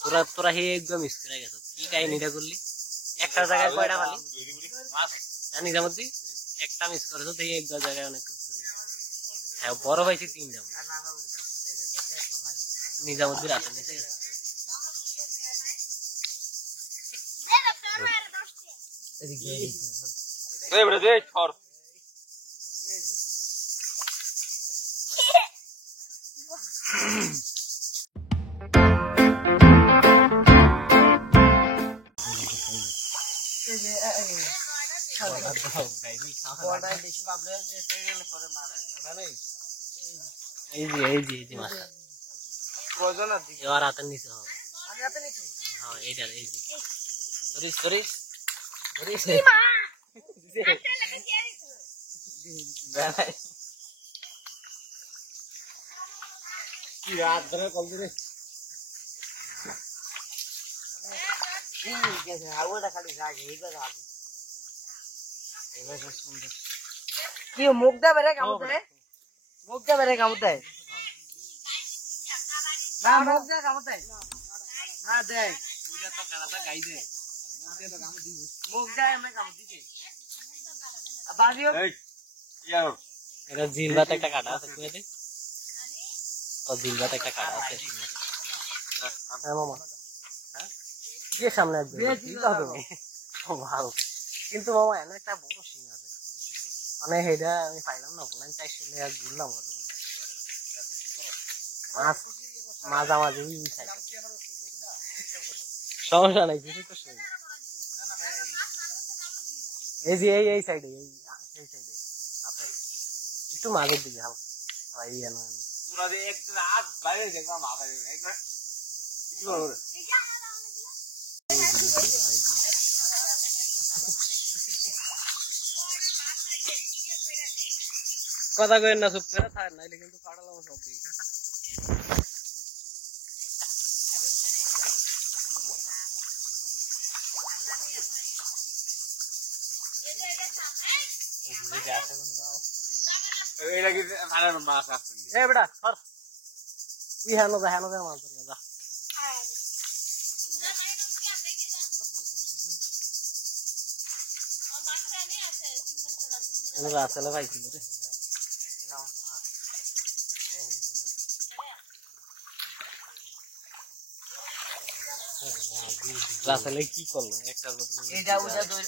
তোরা তোরা হে একদম মিস করে গেছ কি কাহিনীটা করলি একটা জায়গায় কয়টা পালি নিজামতি একটা মিস করেছো তো এক জায়গায় অনেক হ্যাঁ বড় পাইছি তিনটা নিজামুদ্দিন আছে নিচে গেছে এবার হাতের নিচে হবে হ্যাঁ এইটার এই যে ধরিস ধরিস কি রাত ধরে কল দিলে কি মুখটা বেড়ে কামড় দেয় মুখটা বেড়ে কামড় দেয় না মুখটা কামড় দেয় না দেয় পূজা তো কানাটা গাই দেয় মুখটা এমনি কামড় দিছে বাজিও এটা জিলবাতে একটা কাটা আছে কুয়েতে ও জিলবাতে একটা কাটা আছে হ্যাঁ মামা হ্যাঁ যে সামনে একদম ভালো কিন্তু মামা এনে একটা বড় সিং আছে মানে সেটা আমি পাইলাম না বললাম চাই চলে আর ঘুরলাম মাছ মাঝামাঝি সমস্যা নাই কিছু তো এই যে এই সাইডে এই সাইডে একটু মাঝের দিকে হালকা এই কথা কই না চুপ করে থাক নাইলে কিন্তু ফাড়ালাম সব দিকে এটা কি ফাড়ার মাছ আছে এ বেটা সর তুই হেনো যা মাছ ধরে যা রাসেলে পাইছিল রে রাসেলে কি করলো একটা এইটা ওটা ধরে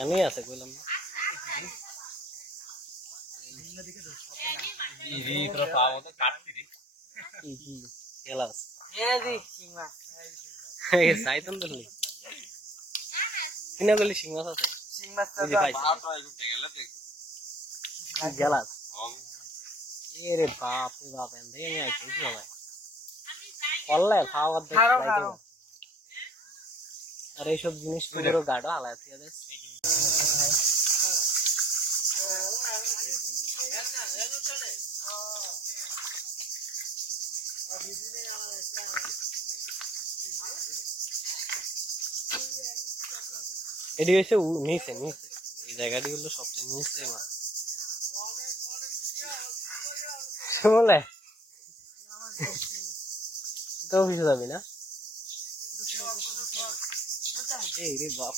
আমি আছে কইলাম না ইজি তোরা পাও তো কাটতি রে কি খেলাস এই দি সিংমা এই সাইতন বললি কিনা বলি সিংমাস আছে সিংমা তো বাপ তো একটু গেল তো গেলাস এরে বাপ রে বাপ এন্ড এই আই কি হবে কল্লে খাওয়া দে আর এই সব জিনিস পুরো গাড়ো হালাতে আছে এটি হচ্ছে নিচে এই জায়গাটি হলো সবচেয়ে নিচে মাছ বলে তো কিছু যাবি না এই রে বাপ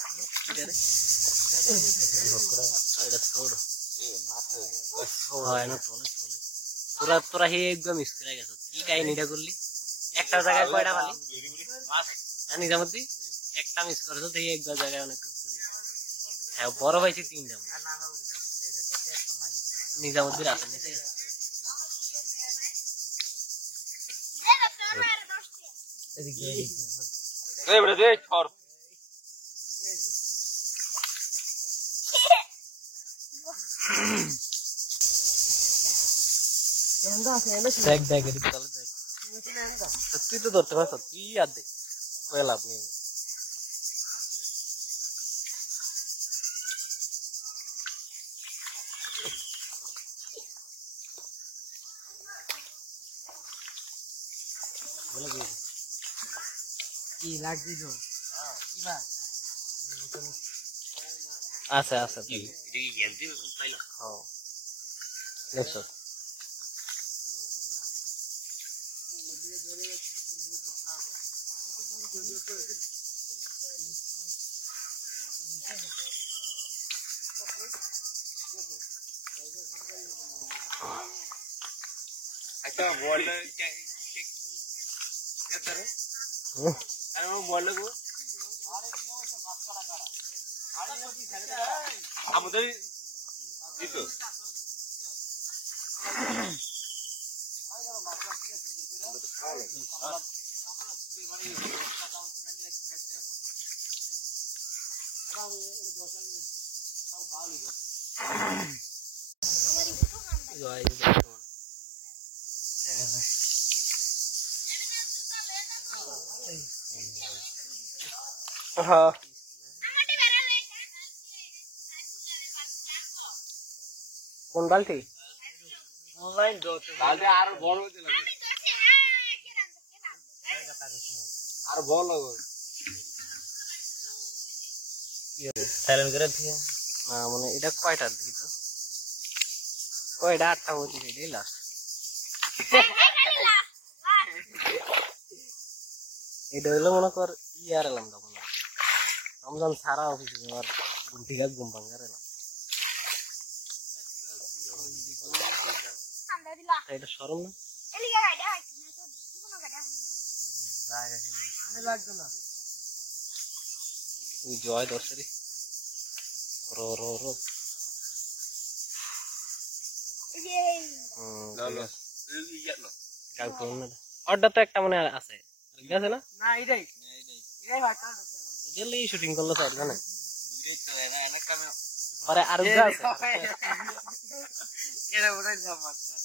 তোরা হে একদম মিস করে গেছ কি কাহিনীটা করলি একটা জায়গায় কয়টা পালি নিজামতি একটা মিস করেছো তো এক জায়গায় অনেক হ্যাঁ বড় পাইছি তিনটা নিজামুদ্দিন আছে নিচে গেছে দেখ তুই তো ধরতে পারছ তুই আর দেখ কয়ে লাভ নেই। কি লাগছে তো কি ভাই আছে আছে দেখছো একটা বল কে ধরে আরে ও বল গো আমাদের দিত হ্যাঁ কোন বালতি অনলাইন দোতে তাহলে আর বড় হতে লাগবে আর বল লাগবে সাইলেন্ট করে দিয়ে না মানে এটা কয়টা দিই তো কয়টা 8টা হচ্ছে এটাই লাস্ট এটা হলো মনে কর ইয়ার এলাম তখন রমজান সারা অফিসে আমার ঘুম ঠিক ঘুম ভাঙ্গার এলাম এটা সরম না লাগতো না ওই জয় দর্শরি রো রো রো অর্ডার তো একটা মানে আছে ঠিক আছে না না এটাই এটাই ভাগটা এগুলো শুটিং করলো তো জানে দুইটাই চলে না অনেক কামে পরে আর আছে এটা ওটাই সমস্যা